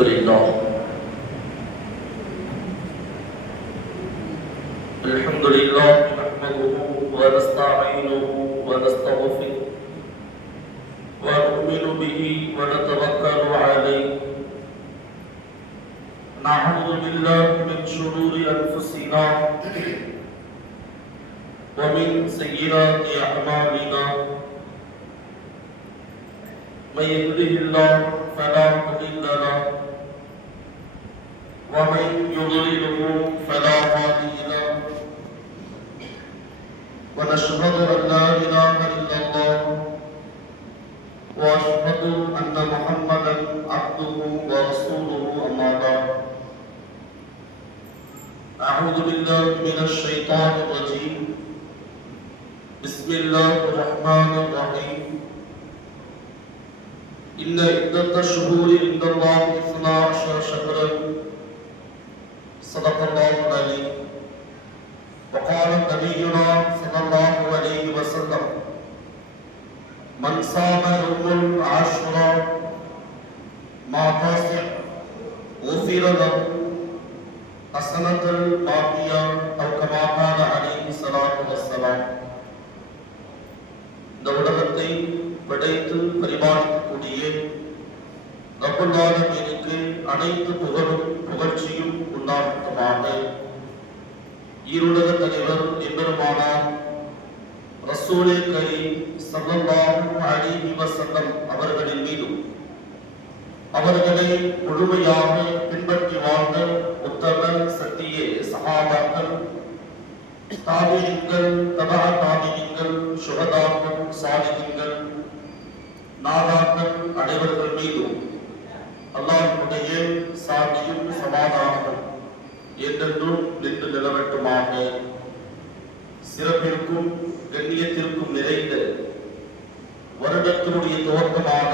الحمد لله نحمده ونستعينه ونستغفره ونؤمن به ونتوكل عليه. نعوذ بالله من شرور أنفسنا ومن سيئات أعمالنا. من يهده الله فلا مضل له ومن يضلله فلا هادي له. ونشهد أن لا إله إلا الله وأشهد أن محمدا عبده ورسوله. أما بعد، أعوذ بالله من الشيطان الرجيم. بسم الله الرحمن الرحيم. إن عدة الشهور عند الله 12 شهرا. صدق الله العليم. وقال نبينا صلى الله عليه وسلم: من صام يوم العاشوراء مع تاسع غفر له حسنة باقية أو كما قال عليه الصلاة والسلام. இந்த உலகத்தை படைத்து பரிபாலிக்கக்கூடிய ரப்பல் ஆலமீனுக்கு அனைத்து புகழும் புகழ்ச்சியும் உண்டாகட்டுமாக. ஈருலக தலைவர் எம்பெருமானார் ரசூலே கரீம் ஸல்லல்லாஹு அலைஹி வஸல்லம் அவர்களின் மீதும் அவர்களை முழுமையாக பின்பற்றி வாழ்ந்த உத்தம சத்திய சஹாபாக்கள், தாபீன்கள், தபா தாபீன்கள், சுஹதாக்கள், சாலிஹீன்கள், நாதாக்கள் அனைவர்கள் மீதும் அல்லாஹ்வுடைய சாந்தியும் சமாதானமும் என்றென்றும் நின்று நிலவட்டுமாக. சிறப்பிற்கும் கண்ணியத்திற்கும் நிறைந்த வருடத்தினுடைய துவக்கமான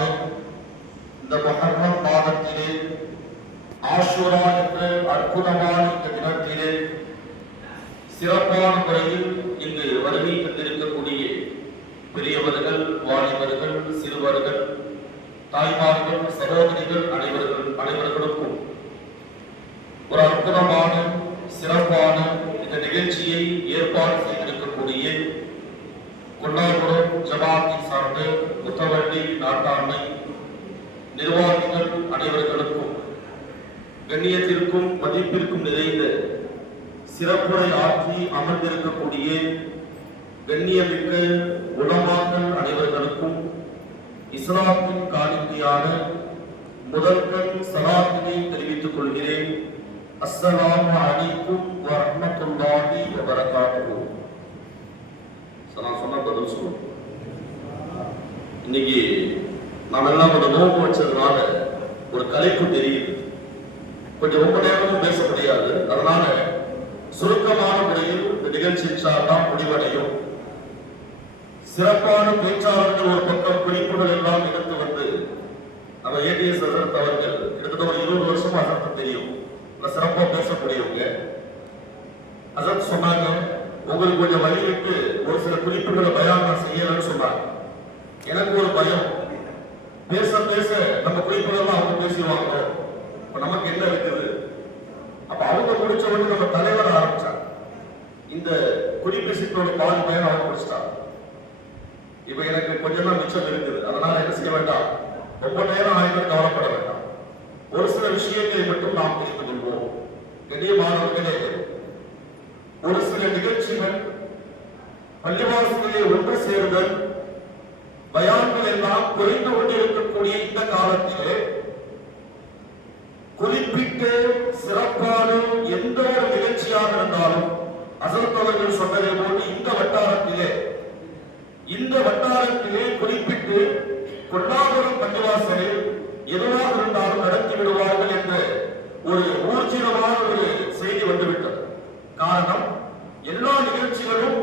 இந்த முஹர்ரம் மாதத்திலே, ஆஷூரா என்ற அற்புதமான இந்த தினத்திலே சிறப்பான முறையில் இங்கு வருகை தந்திருக்கக்கூடிய பெரியவர்கள், வாலிபர்கள், சிறுவர்கள், தாய்மார்கள், சகோதரிகள் அனைவர்களுக்கும் ஒரு அற்புதமான சிறப்பான இந்த நிகழ்ச்சியை ஏற்பாடு செய்திருக்கக்கூடிய கொண்டாபுரம் ஜமாத்தை சார்ந்த முத்தவள்ளி நாட்டாண்மை நிர்வாகிகள் அனைவர்களுக்கும் கண்ணியத்திற்கும் மதிப்பிற்கும் நிறைந்த சிறப்புரை ஆற்றி அமர்ந்திருக்கக்கூடிய கண்ணியமிக்க உலமாக்கள் அனைவர்களுக்கும் இஸ்லாத்தின் காணிக்கையான முதற்கண் சலாத்தினை தெரிவித்துக் கொள்கிறேன். அஸ்ஸலாமு அலைக்கும் வரஹ்மத்துல்லாஹி வபரகாத்துஹு. சலாம் சொன்னா பதில் சொல்லுங்க. இன்னைக்கு நாம் எல்லாம் ஒரு நோக்கு வச்சதுனால ஒரு கலைப்பு தெரியுது. கொஞ்சம் ரொம்ப நேரமும் பேச முடியாது. அதனால சுருக்கமான முறையில் இந்த நிகழ்ச்சி தான் முடிவடையும். சிறப்பான பேச்சாளர்கள் ஒரு பக்கம் குறிப்புகள் எல்லாம் எடுத்து வந்து நம்ம ஏடிஎஸ் ஹசரத் அவர்கள் கிட்டத்தட்ட ஒரு 20 வருஷமா ஹசரத் தெரியும், சிறப்பா பேசக்கூடியவங்க. ஹசரத் சொன்னாங்க, உங்களுக்கு கொஞ்சம் வழி விட்டு ஒரு சில குறிப்புகளை பயான் நான் செய்யலன்னு சொன்னாங்க. எனக்கு ஒரு பயம், பேச பேச நம்ம குறிப்புகள்லாம் அவங்க பேசிடுவாங்க, இப்ப நமக்கு என்ன இருக்குது. அப்ப அவங்க முடிச்ச உடனே நம்ம தலைவர் ஆரம்பிச்சாங்க. இந்த குறிப்பு சீட்டோட பாதி பயன் அவங்க முடிச்சிட்டாங்க. இப்ப எனக்கு கொஞ்சம் தான் மிச்சம் இருக்குது. அதனால என்ன செய்ய வேண்டாம், ரொம்ப நேரம் ஆயிரம் கவலைப்பட வேண்டாம். ஒரு சில விஷயங்களை மட்டும் நாம் தெரிந்து கொள்வோம். கண்ணியமானவர்களே, ஒரு சில நிகழ்ச்சிகள், பள்ளிவாசலிலே ஒன்று சேருதல், பயான்கள் எல்லாம் குறைந்து கொண்டிருக்கக்கூடிய இந்த காலத்திலே குறிப்பிட்டு சிறப்பான எந்த ஒரு நிகழ்ச்சியாக இருந்தாலும் ஹசரத் அவர்கள் சொன்னதை போன்று இந்த வட்டாரத்திலே குறிப்பிட்டு கொண்டாபுரம் பள்ளிவாசலில் எதுவாக இருந்தாலும் நடத்தி விடுவார்கள் என்ற ஒரு ஊர்ஜிதமான ஒரு செய்தி வந்துவிட்டது. காரணம், எல்லா நிகழ்ச்சிகளும்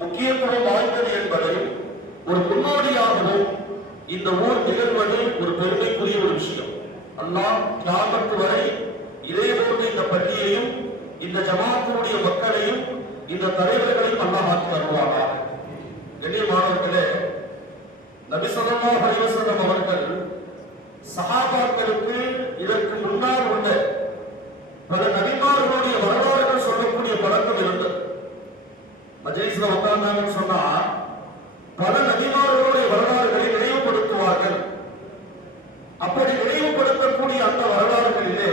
முக்கியத்துவம் வாய்ந்தது என்பதையும் ஒரு முன்னோடியாகவும் இந்த ஊர் நிகழ்வது ஒரு பெருமைக்குரிய ஒரு விஷயம். அல்லாஹ் கியாமத் வரை இதே போன்ற இந்த பள்ளியையும் இந்த ஜமாத்துடைய மக்களையும் இந்த தலைவர்களையும் அல்லாஹ் ஆக்கி வருவாராக. கண்ணியமானவர்களே, நபி ஸல்லல்லாஹு அலைஹி வஸல்லம் அவர்கள் சஹாபாக்களுக்கு இதற்கு முன்னால் மஜ்லிஸ்ல உட்கார்ந்தாங்கன்னு சொன்னா பல நபிமார்களுடைய வரலாறுகளை நினைவுபடுத்துவார்கள். அப்படி நினைவுபடுத்தக்கூடிய அந்த வரலாறுகளிலே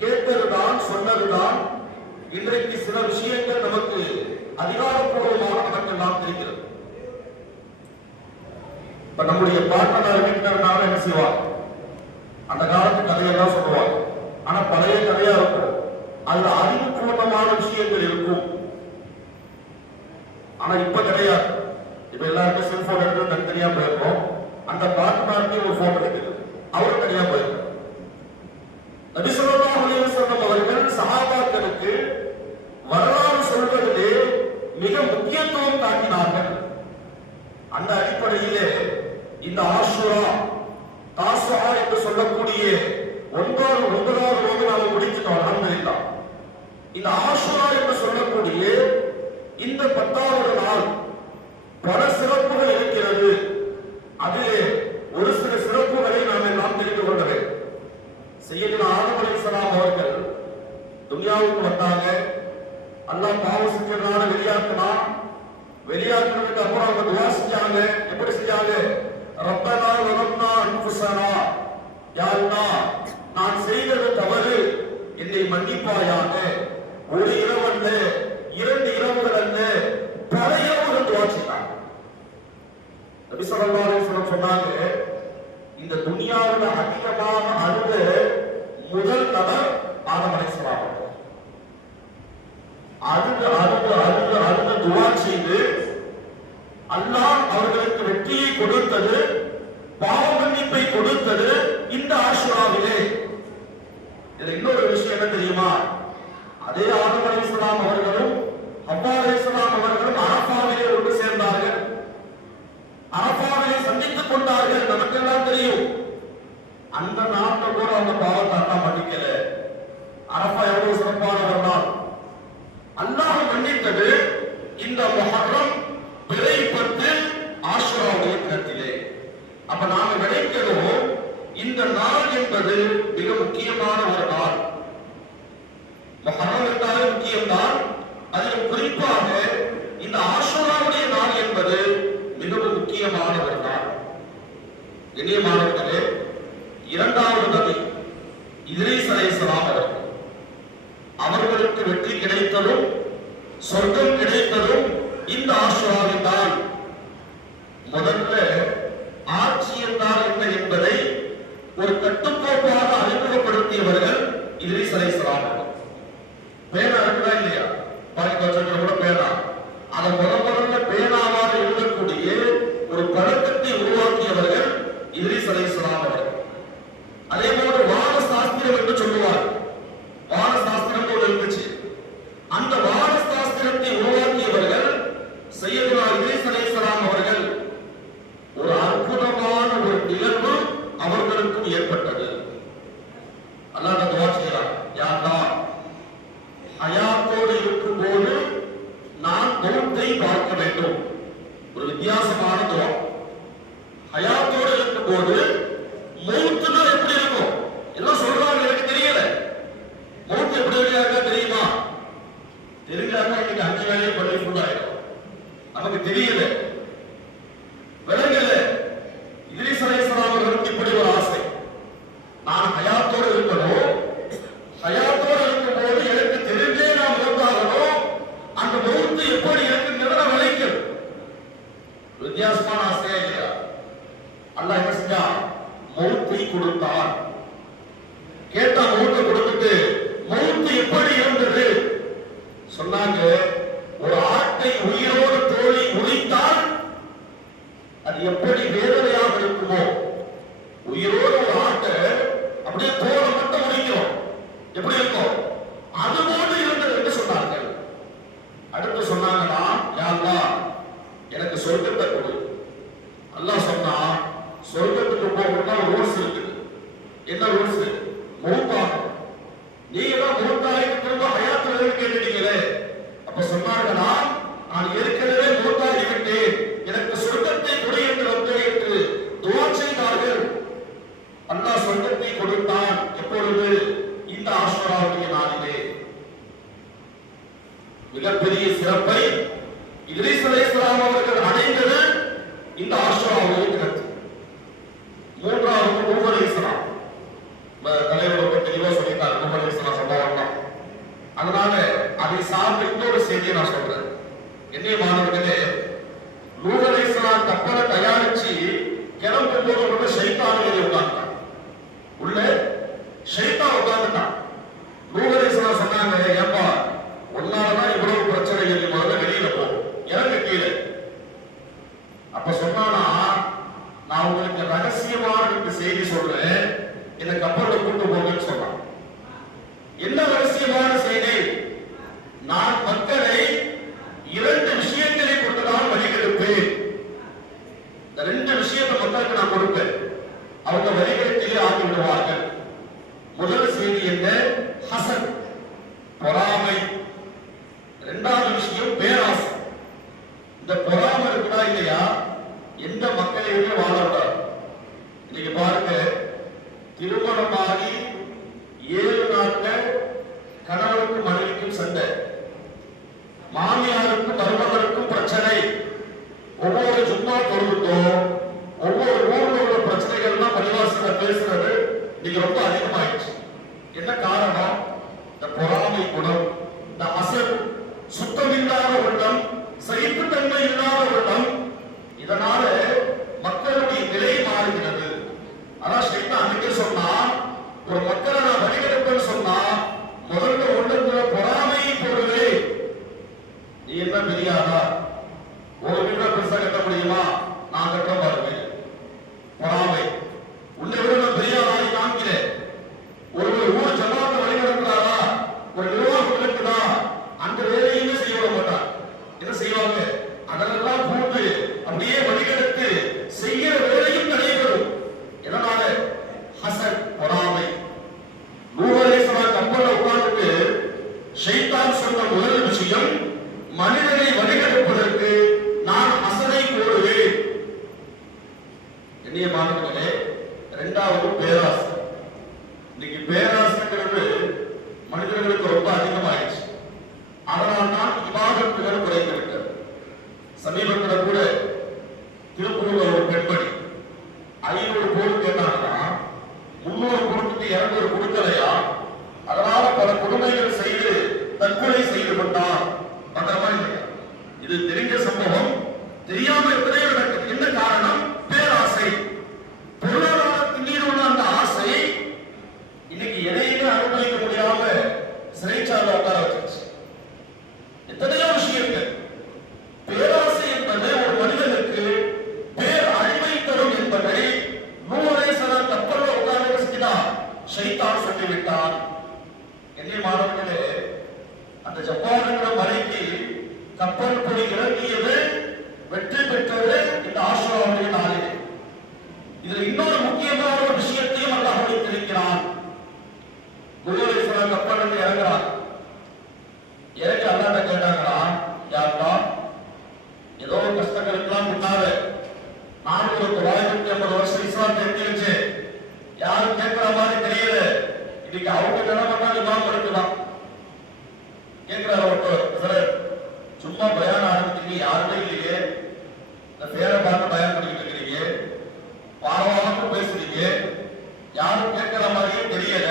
கேட்டதுதான் சொன்னதுதான் இன்றைக்கு சில விஷயங்கள் நமக்கு அதிகாரப்பூர்வமாக நமக்கெல்லாம் தெரிகிறது. இப்ப நம்முடைய பாட்டனார் வீட்டினால என்ன செய்வாங்க, அந்த காலத்து கதையெல்லாம் சொல்லுவாங்க. ஆனா பழைய கதையா இருக்கும், அதுல அறிவுபூர்வமான விஷயங்கள் இருக்கும். ஆனா இப்ப கிடையாது. இப்ப எல்லாருக்கும் செல்போன் எடுத்து தனித்தனியா போயிருக்கோம். அந்த பாட்டனாருக்கு ஒரு போன் இருக்குது, அவரும் தனியா போயிருக்கோம். நபி ஸல்லல்லாஹு அலைஹி வஸல்லம் அவர்கள் சஹாபாக்களுக்கு வரலாறு சொல்வதிலே மிக முக்கியத்துவம் காட்டினார்கள். அந்த அடிப்படையிலே இந்த ஆஷுரா தாசுஆ என்று சொல்லக்கூடிய 9வது நோன்பு நாம முடிச்சிட்டோம் அல்ஹம்துலில்லாஹ். இந்த ஆஷுரா என்று சொல்லக்கூடிய இந்த 10வது நாள் பல சிறப்புகள் இருக்கிறது. அதிலே ஒரு சில சிறப்புகளை நாம் எல்லாம் தெரிந்து கொள்ள வேண்டும். சையதுனா ஆதம் அலைஹிஸ்ஸலாம் அவர்கள் துன்யாவுக்கு வந்தாங்க. அல்லாஹ் பாவம் செஞ்சதுனால வெளியாக்குனதுக்கு அப்புறம் அவங்க துஆ செஞ்சாங்க. எப்படி செஞ்சாங்க? ரப்பனா வலம்னா அன்ஃபுஸனா, யா அல்லாஹ் நான் செய்தது தவறு, என்னை மன்னிப்பாயாக. ஒரு இரவு அல்ல, 2 இரவுகள் அல்ல, பல இரவுகள் துஆ செய்தாங்க. நபி ஸல்லல்லாஹு அலைஹி வஸல்லம் சொன்னாங்க, இந்த துன்யாவுல அதிகமாக அழுத முதல் நபர் ஆதம் அலைஹிஸ்ஸலாம். அழுது துஆ செய்து அல்லாஹ் அவர்களுக்கு வெற்றியை கொடுத்தது, பாவ மன்னிப்பை கொடுத்தது இந்த ஆஷுராவிலே. இதுல இன்னொரு விஷயம் என்ன தெரியுமா? அதே ஆதம் அலைஹிஸ்ஸலாம் அவர்களும் ஹவ்வா அலைஹிஸ்ஸலாம் அவர்களும் அரஃபாவிலே ஒன்று சேர்ந்தார்கள். அரஃபாவிலே சந்தித்துக் கொண்டார்கள். நமக்கெல்லாம் தெரியும். அந்த நாட்ல கூட அவங்க பாவத்தை அல்லாஹ் மன்னிக்கல. அரஃபா எவ்வளவு சிறப்பான ஒரு நாள். அல்லாஹ் மன்னித்தது இந்த முஹர்ரம் பிறை 10 ஆஷுராவுடைய தினத்திலே. அப்ப நாம நினைக்கிறோம் இந்த நாள் என்பது மிக முக்கியமான ஒரு நாள். முஹர்ரம் என்றாலே முக்கியம்தான். அதிலும் குறிப்பாக இந்த ஆஷுராவுடைய நாள் என்பது மிகவும் முக்கியமான ஒரு நாள். கண்ணியமானவர்களே, 2வது நபி இத்ரீஸ் அலைஹிஸ்ஸலாம் அவர்களுக்கு வெற்றி கிடைத்ததும் சொர்க்கம் கிடைத்ததும் இந்த ஆஷுராவில் தான். முதல்ல ஆட்சி என்றால் என்ன என்பதை ஒரு கட்டுக்கோப்பாக அறிமுகப்படுத்தியவர்கள் இத்ரீஸ் அலைஹிஸ்ஸலாம். பேனா இருக்குதா இல்லையா? பாக்கியவர்கள் கூட பேனா. அதை முதல்ல பேனாவாக எழுதக்கூடிய ஒரு பழக்கத்தை உருவாக்கியவர்கள் இத்ரீஸ் அலைஹிஸ்ஸலாம் அவர்கள். அதே போல வான சாஸ்திரம் என்று சொல்லுவார். வான சாஸ்திரம் போல இருந்துச்சு. அந்த வான சாஸ்திரத்தை உருவாக்கியவர்கள் சையதுனா இத்ரீஸ் அலைஹிஸ்ஸலாம் அவர்கள். ஒரு அற்புதமான ஒரு நிகழ்வு அவர்களுக்கும் ஏற்பட்டது. அல்லாஹ் துஆ செய்யறார், யா அல்லாஹ் ஹயாத்தோடு இருக்கும்போது நான் மௌத்தை பார்க்க வேண்டும். ஒரு வித்தியாசமான துஆ. ஹயாத்தோடு இருக்கும்போது மௌத்துனா எப்படி இருக்கும்? எல்லாம் சொல்றாங்க, எனக்கு தெரியல. மௌத் எப்படி இருக்கா தெரியுமா? தெரிஞ்சாதான் இன்னைக்கு 5 வேலையை பண்ணி ஃபுல் ஆயிடும். நமக்கு தெரியல, விளங்கல. இத்ரீஸ் அலைஹிஸ்ஸலாம் அவர்களுக்கு இப்படி ஒரு ஆசை, நான் ஹயாத்தோடு இருக்கணும். ஹயாத்தோடு இருக்கும்போது எனக்கு தெரிஞ்சே நான் மௌத்தாகணும். அந்த மௌத்து எப்படி இருக்குங்கிறத விளைக்கும். வித்தியாசமான ஆசையா இல்லையா? அல்லாஹ் என்ன செஞ்சான்? மௌத்தை கொடுத்தான். கேட்டா மௌத்தை கொடுத்துட்டு மௌத்து எப்படி இருந்தது சொன்னாங்க. ஒரு ஆட்டை உயிரோடு தோழி உரித்தால் அது எப்படி வேதனையாக இருக்குமோ, உயிரோடு ஒரு ஆட்டை அப்படியே தோலை மட்டும் உரிக்கிறோம், எப்படி இருக்கும்? அதுபோல இருந்தது என்று சொன்னார்கள். அடுத்து சொன்னாங்கன்னா, யா அல்லாஹ் எனக்கு சொர்க்கத்தை கொடு. அல்லாஹ் சொன்னா, சொர்க்கத்துக்கு போகணும்னா ஒரு ரூல்ஸ் இருக்குது. என்ன ரூல்ஸ்? மௌத்தாகும். நீங்க தான் மௌத்தாகி திரும்ப ஹயாத்துல கேட்டுட்டீங்களே. அப்ப சொன்னார்களா, நான் ஏற்கனவே மௌத்தாகி விட்டேன், எனக்கு சொர்க்கத்தை கொடு என்று வந்தேன் செய்திய சிறப்பை இத்ரீஸ் அலைஹிஸ்ஸலாம் அவர்கள் அடைந்தது இந்த ஆஷுராவுடைய தினத்தில். மூன்றாவது நூஹ் அலைஹிஸ்ஸலாம், தலைவர் ரொம்ப தெளிவா சொல்லிட்டார் நூஹ் அலைஹிஸ்ஸலாம் சம்பவம். அதனால அதை சார்ந்த இன்னொரு செய்தியை நான் சொல்றேன். என்னைய மாணவர்களே, நூஹ் அலைஹிஸ்ஸலாம் கப்பலை தயாரிச்சு கிளம்பும் போது உள்ள ஷைத்தான் ஏறி உட்கார்ந்தான். உள்ள ஷைத்தான் உட்கார்ந்துட்டான். நூஹ் அலைஹிஸ்ஸலாம் சொன்னாங்க, ஏப்பா உன்னாலதான் இவ்வளவு பிரச்சனைகள், நீ முதல்ல வெளியில போ, இறங்க கீழே. அப்ப சொன்னானா, நான் உங்களுக்கு ரகசியமான செய்தி சொல்றேன், இந்த கப்பலை கூட்டு போங்கன்னு சொன்னான். என்ன ரகசியமான செய்தி? நான் மக்களை 2 விஷயங்களை கொண்டுதான் வழிகெடுப்பேன். இந்த 2 விஷயத்தை மக்களுக்கு நான் கொடுப்பேன், அவங்க வழிகெடுத்திலே ஆகி விடுவார்கள். முதல் செய்தி என்ன? ஹசன், பொறாமை. இரண்டாவது விஷயம் பேராசை. இந்த பொறாமை இருக்குதா இல்லையா, எந்த மக்களையுமே வாழ விடாது. இன்னைக்கு பாருங்க, திருமணமாகி 7 நாட்கள் கணவனுக்கும் மனைவிக்கும் சண்டை, மாமியாருக்கும் மருமகனுக்கும் பிரச்சனை. ஒவ்வொரு ஜும்மா தொழுதுக்கும் ஒவ்வொரு ஊர்ல உள்ள பிரச்சனைகள்லாம் பள்ளிவாசல பேசுறது இன்னைக்கு ரொம்ப அதிகமாயிடுச்சு. என்ன காரணம்? இந்த பொறாமை குணம், இந்த அசல், சுத்தமில்லாத உள்ளம், சகிப்புத்தன்மை இல்லாத உள்ளம். இதனால மக்களுடைய நிலை மாறுகிறது. அதான் ஷைத்தான் அன்னைக்கே சொன்னா, ஒரு மக்களை நான் வழிகெடுப்பேன்னு சொன்னா முதல்ல உள்ளத்துல பொறாமையை போடுவே. நீ என்ன பெரியாரா, ஒரு வீட்டை பெருசா கட்ட முடியுமா? நான் கட்ட பாருங்க. பொறாமை. உன்னை விட நான் பெரியாராய் காமிக்கிறேன். ஒரு ஊர் ஜமாத்தை வழிநடத்துறாரா, ஒரு நிர்வாகம் இருக்குதா, அந்த வேலையுமே செய்ய விட மாட்டான். என்ன செய்வாங்க? அதெல்லாம் போட்டு அப்படியே வழிகெடுத்து செய்கிற வேலையும் நடைபெறும். எதனால? ஹசன், பொறாமை. நூஹ் அலைஹிஸ்ஸலாம் கப்பல்ல உட்கார்ந்துட்டு ஷைத்தான் சொன்ன முதல் விஷயம், மனிதனை வழிகெடுப்பதற்கு நான் ஹசனை போடுவேன். என்னைய மாணவர்களே, இரண்டாவது பேராசை. இன்னைக்கு பேராசைங்கிறது மனிதர்களுக்கு ரொம்ப அதிகமாயிடுச்சு. அதனால் தான் இபாதத்துகள் குறைந்து விட்டது. சமீபத்தில் கூட திருப்பூர்ல ஒரு பெண்மணி 500 கோடி கேட்டாங்கன்னா 300 கொடுத்துட்டு 200 கொடுக்கலையா, அதனால பல கொடுமைகள் செய்து தற்கொலை செய்து கொண்டார். அந்த மாதிரி இது தெரிஞ்ச சம்பவம், தெரியாம எத்தனையோ நடக்குது. என்ன காரணம்? பேராசை. பொருளாதாரத்தின் மீது உள்ள அந்த ஆசை இன்னைக்கு எதையுமே அனுமதிக்க முடியாம சிறைச்சாலை உட்கார வச்சிருச்சு. எத்தனையோ விஷயங்கள். பேராசை என்பது ஒரு மனிதனுக்கு பேர் அழிவை தரும் என்பதை நூஹ் அலைஹிஸ்ஸலாம் கப்பல்ல உட்கார்ந்து செஞ்சிட்டான். ஷைத்தான் சொல்லிவிட்டான். என்னைய மாணவர்களே, அந்த ஜப்பானுங்கிற மலைக்கு கப்பல் போய் இறங்கியது, வெற்றி பெற்றது இந்த ஆஷுராவுடைய நாளிலே. இதுல இன்னொரு முக்கியமான ஒரு விஷயத்தையும் அல்லாஹ் வைத்திருக்கிறான். நூஹ் அலைஹிஸ்ஸலாம் கப்பல் இருந்து இறங்குறான். இறங்கி அல்லாஹ்ட்ட கேட்டாங்களா, யா அல்லாஹ், ஏதோ கஷ்டங்களுக்கெல்லாம் முன்னால நான் ஒரு 950 வருஷம் இஸ்லாத்தை எத்தி வச்சு யாரும் கேட்கிற மாதிரி தெரியல. இன்னைக்கு அவங்க நிலைமைனா இமாம் எடுக்கலாம் கேட்கிறார். ஒருத்தர் சும்மா பயான் ஆரம்பிச்சிருக்கீங்க, யாருமே இல்லையே, இந்த பேரை பார்த்து பயன் பண்ணிக்கிட்டு இருக்கிறீங்க, பாரவாக பேசுறீங்க, யாரும் கேட்கிற மாதிரியே தெரியல.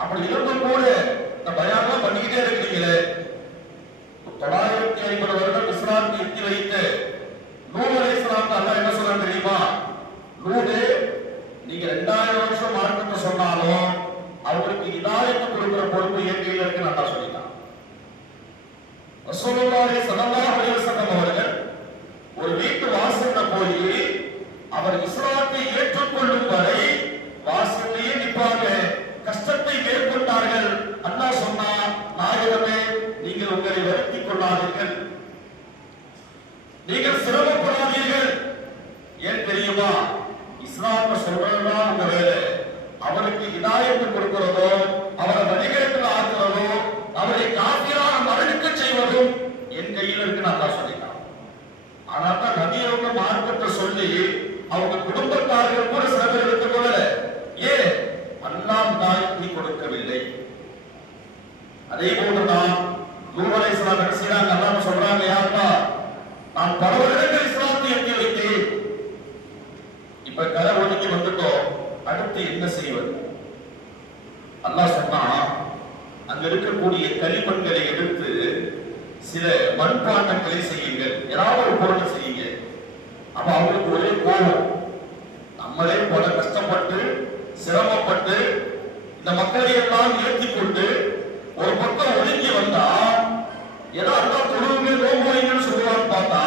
அப்படி இருந்தும் கூட இந்த பயான்லாம் பண்ணிக்கிட்டே இருக்கிறீங்களே. 950 வருடம் இஸ்லாத்தை எத்தி வைத்து நூஹ் அலைஹிஸ்ஸலாம் அல்லாஹ் என்ன சொல்றான் தெரியுமா? நூஹே, நீங்க 2000 வருஷம் மார்க்கத்தை சொன்னாலும் அவங்களுக்கு ஹிதாயத்தை கொடுக்கிற பொறுப்பு என் கையில இருக்குன்னு அல்லாஹ் சொல்லிட்டான். ரசூலுல்லாஹி ஸல்லல்லாஹு அலைஹி வஸல்லம் அவர்கள் ஒரு வீட்டு வாசல்ல போய் அவர் இஸ்லாத்தை ஏற்றுக்கொள்ளும் வரை வாசல்லையே நிற்பாங்க. கஷ்டத்தை மேற்கொண்டார்கள். அல்லாஹ் சொன்னா, நாயகமே, நீங்கள் உங்களை வருத்திக் கொள்ளாதீர்கள், நீங்கள் சிரமப்படாதீர்கள். ஏன் தெரியுமா? இஸ்லாம சொல்றதுதான் உங்க வேலை. அவருக்கு ஹிதாயத்தை கொடுக்கிறதோ, அவரை வழிகேட்டில் ஆக்குறதோ, அவரை காபிராக மரணிக்க செய்வதும் என் கையில் இருக்குன்னு அல்லாஹ் சொல்லிட்டான். ஆனால் தான் நபி அவங்க மார்க்கத்தை சொல்லி அவங்க குடும்பத்தார்கள் கூட சில பேர் எடுத்துக் கொள்ளல. ஏன்? அல்லாஹ் ஹிதாயத்தை கொடுக்கவில்லை. அதே போன்றுதான் நூஹ் அலைஹிஸ்ஸலாம் என்ன செய்றாங்க? அல்லாஹ் சொல்றாங்க, யா அல்லாஹ், நான் பல வருடங்கள் இஸ்லாத்தை எட்டி வைத்தேன். இப்ப கரை ஒதுக்கி வந்துட்டோம், அடுத்து என்ன செய்வது? அல்லாஹ் சொன்னா, அங்க இருக்கக்கூடிய களிமண்களை எடுத்து சில மண்பாண்டங்களை செய்யுங்கள், ஏதாவது ஒரு பொருளை செய்யுங்க. அப்ப அவங்களுக்கு ஒரே கோபம், நம்மளே பல கஷ்டப்பட்டு சிரமப்பட்டு இந்த மக்களை எல்லாம் ஏற்றி கொண்டு ஒரு பக்கம் ஒதுங்கி வந்தா ஏதோ எல்லாம் தொழுவுங்க நோம்புவீங்கன்னு சொல்லுவான்னு பார்த்தா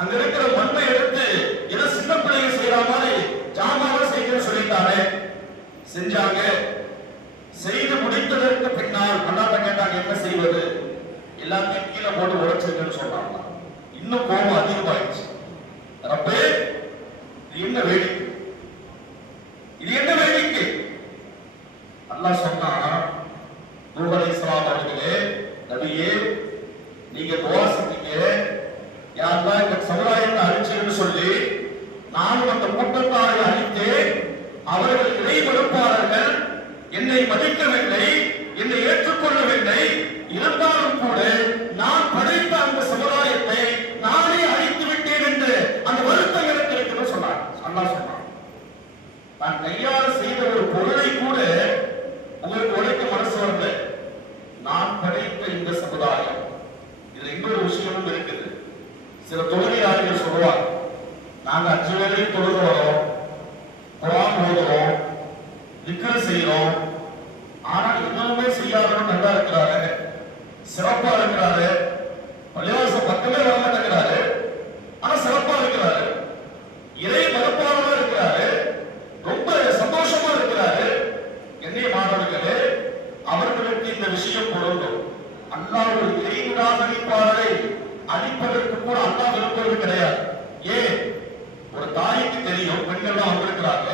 அங்க இருக்கிற மண்ணை எடுத்து ஏதோ சின்ன பிள்ளைங்க செய்யற மாதிரி ஜாமாவை செய்யணும்னு சொல்லிட்டாரு. செஞ்சாங்க. செய்து முடித்ததற்கு பின்னால் அண்ணாட்ட கேட்டாங்க, என்ன செய்வது? எல்லாத்தையும் கீழே போட்டு உடைச்சிருக்குன்னு சொன்னாங்க. இன்னும் கோபம் அதிகமாயிடுச்சு. ரப்பே, இது என்ன வேடிக்கை? இது என்ன வேடிக்கை? அல்லாஹ் சொன்னா, நூஹ் அலைஹிஸ்ஸலாம் அவர்களே, நபியே, நீங்க துஆ செஞ்சீங்க, யா அல்லாஹ் இந்த சமுதாயத்தை அழிச்சிருன்னு சொல்லி நானும் அந்த கூட்டத்தாரை அழித்தேன். அவர்கள் இறை மறுப்பாளர்கள், என்னை மதிக்கவில்லை, என்னை ஏற்றுக்கொள்ளவில்லை. இருந்தாலும் கூட நான் படைத்த அந்த சமுதாயத்தை நானே அழித்து விட்டேன் என்று அந்த வருத்தம் எனக்கு இருக்குன்னு சொன்னார். அல்லாஹ் சொன்னான், நான் கையால் செய்த ஒரு பொருளை கூட உங்களுக்கு உழைக்க மனசு வரல. நான் படைத்த இந்த சமுதாயம். இதுல இன்னொரு விஷயமும் இருக்குது. சில தொழுகையாளர்கள் சொல்லுவாங்க, நாங்க 5 வேளையும் தொழுக வரோம், குர்ஆன் ஓதுறோம், திக்ர் செய்யறோம், ஆனா எதுவுமே செய்யாதவங்க நல்லா இருக்கிறாரு, சிறப்பா இருக்கிறாரு, பள்ளிவாச பக்கமே வர மாட்டேங்கிறாரு, ஆனா சிறப்பா இருக்கிறாரு, இறை மறுப்பாளராக இருக்கிறாரு, ரொம்ப சந்தோஷமா இருக்கிறாரு. என்னைய மாணவர்களே, அவர்களுக்கு இந்த விஷயம் பொருந்தும். அல்லாஹ் ஒரு இறை நிராகரிப்பாளரை அழிப்பதற்கு கூட அல்லாஹ் விரும்புவது கிடையாது. ஏன்? ஒரு தாய்க்கு தெரியும், பெண்கள்லாம் வந்திருக்கிறாங்க,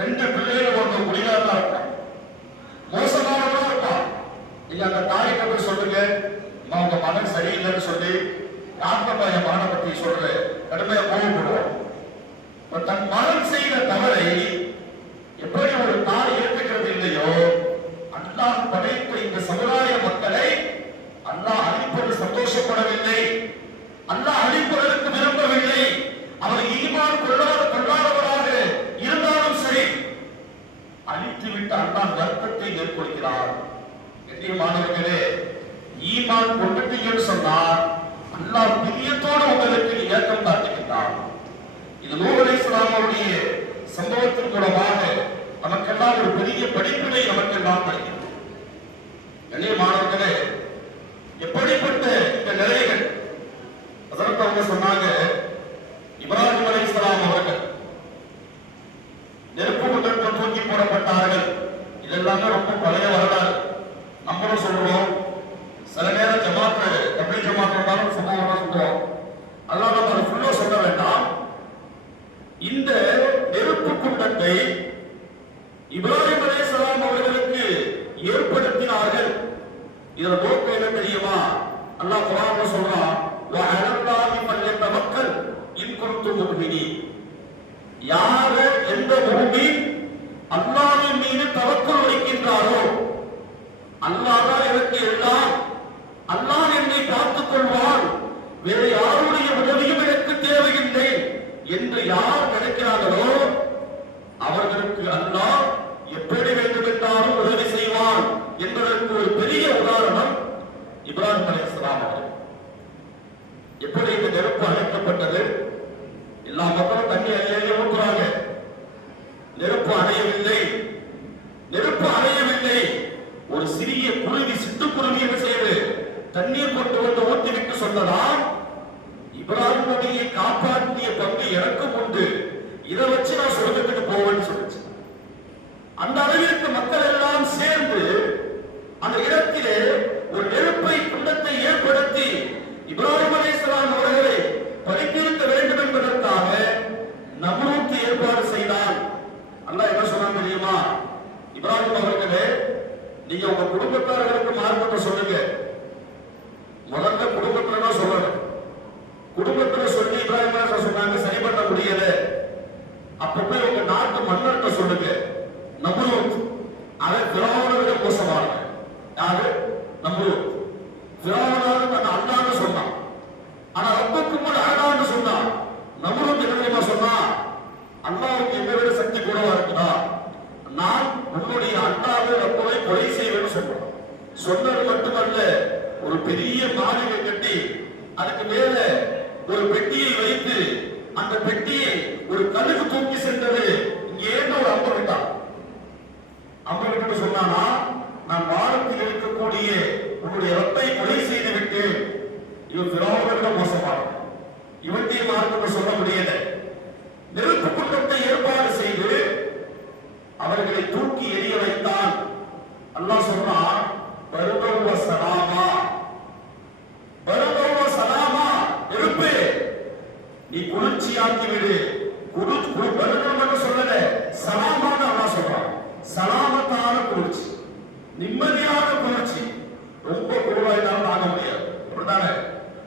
2 பிள்ளைகள் ஒருத்தர் குடிகாரனா இருப்பான், மோசமானவனா இருப்பான். நீங்க அந்த தாய்கிட்ட போய் சொல்லுங்க, உங்க மகன் சரியில்லைன்னு சொல்லி டாக்டர் என் மகனை பத்தி சொல்ற கடுமையா கோபப்படுவோம். தன் மகன் செய்த தவறை எப்படி ஒரு தாய் ஏற்றுக்கிறது இல்லையோ, அல்லாஹ் படைத்த இந்த சமுதாய மக்களை அல்லாஹ் அழிப்பது சந்தோஷப்படவில்லை, அல்லாஹ் அழிப்பதற்கு விரும்பவில்லை. அவர் ஈமான் கொள்ளாதவராக இருந்தாலும் சரி, அழித்துவிட்டு அல்லாஹ் வருத்தத்தை மேற்கொள்கிறார். மாணவர்களே, ஈமான் கொண்டுட்டீங்கன்னு சொன்னார், அல்லாஹ் பிரியத்தோடு உங்களுக்கு இயக்கம் காட்டுகின்றார். இது நூஹ் அலைஹிஸ்ஸலாம் அவருடைய சம்பவத்தின் மூலமாக நமக்கெல்லாம் ஒரு பெரிய படிப்பினை நமக்கெல்லாம் கிடைக்கிறது. மாணவர்களே, எப்படிப்பட்ட இந்த நிலைகள் அதற்கு அவங்க சொன்னாங்க, இப்ராஹிம் அலைஹிஸ்ஸலாம் அவர்கள் நெருப்பு குண்டத்தில் தூக்கி போடப்பட்டார்கள். இதெல்லாமே ரொம்ப பழைய வரலாறு. நம்மளும் சொல்றோம், சில நேரம் ஜமாத்து தப்லீக் ஜமாத் வந்தாலும் சம்பவம் சொல்றோம். அதனால நம்ம அதை ஃபுல்லா சொல்ல வேண்டாம். இந்த நெருப்பு குண்டத்தை இப்ராஹிம் அலைஹிஸ்ஸலாம் அவர்களுக்கு ஏற்படுத்தினார்கள். இதுல நோக்கம் என்ன தெரியுமா? அல்லாஹ் குர்ஆன்ல சொல்றான், வஅலல்லாஹி ஃபல்யதவக்கல் இன் குன்தும் முஃமினீன். யார் எந்த முஃமின் அல்லாஹ்வின் மீது தவக்கல் வைக்கின்றாரோ, அல்லாஹ் தான் எனக்கு எல்லாம், அல்லாஹ் என்னை காத்துக் கொள்வான், வேறு யாருடைய உதவியும் எனக்கு தேவையில்லை என்று யார் நினைக்கிறார்களோ அவர்களுக்கு அல்லாஹ் எப்படி வேண்டுமென்றாலும் உதவி செய்வான் என்பதற்கு ஒரு பெரிய உதாரணம் இப்ராஹிம் அலைஹிஸ்ஸலாம் அவர்கள். எப்படி இந்த நெருப்பு அணைக்கப்பட்டது? எல்லா மக்களும் தண்ணி அள்ளி ஊற்றுறாங்க, நெருப்பு அணையவில்லை. நெருப்பு அணையவில்லை. ஒரு சிறிய குருவி, சிட்டுக்குருவி என்ன செய்யுது? தண்ணீர் கொண்டு வந்து ஊற்றிவிட்டு சொன்னதாம், இப்ராஹிம் நபியை காப்பாற்றிய பங்கு எனக்கும் உண்டு, இதை வச்சு நான் சொர்க்கத்துக்கு போவேன்னு சொல்லுச்சு. அந்த அளவிற்கு மக்கள் எல்லாம் சேர்ந்து அந்த இடத்திலே ஒரு நெருப்பை குண்டத்தை ஏற்படுத்தி இப்ராஹிம் அலைஹிஸ்ஸலாம் அவர்களை பரிந்துரைக்க வேண்டும் என்பதற்காக நம்ரூத் ஏற்பாடு செய்தான். அல்லாஹ் என்ன சொன்னான் தெரியுமா? இப்ராஹிம் அவர்களே, நீங்க உங்க குடும்பத்தார்களுக்கு மார்க்கத்தை சொல்லுங்க. முதல்ல குடும்பத்துல தான் சொல்லணும். அதுக்கு மேல ஒரு பெட்டியை வைத்து அந்த பெட்டியை ஒரு கழுகு தூக்கி சென்றது. இங்க ஏன் ஒரு அம்பு விட்டான். அம்பு விட்டு சொன்னானா, நான் வானத்தில் இருக்கக்கூடிய உன்னுடைய ரத்தை கொலை செய்து விட்டு இவன் பிறோவை விட மோசமான இவற்றையும் மார்க்கத்தை சொல்ல முடியல. நெருப்பு குண்டத்தை ஏற்பாடு செய்து அவர்களை தூக்கி எரிய வைத்தான். அல்லாஹ் சொல்றான், வருதவ சலாமா, வருதவ சலாமா, நெருப்பு நீ குளிர்ச்சியாக்கி விடு. வருதம் மட்டும் சொல்லல, சலாமான்னு அல்லாஹ் சொல்றான். சலாமத்தான குளிர்ச்சி, நிம்மதியான குளிர்ச்சி. ரொம்ப குளிராயிட்டாலும் தாங்க முடியாது, அப்படித்தானே?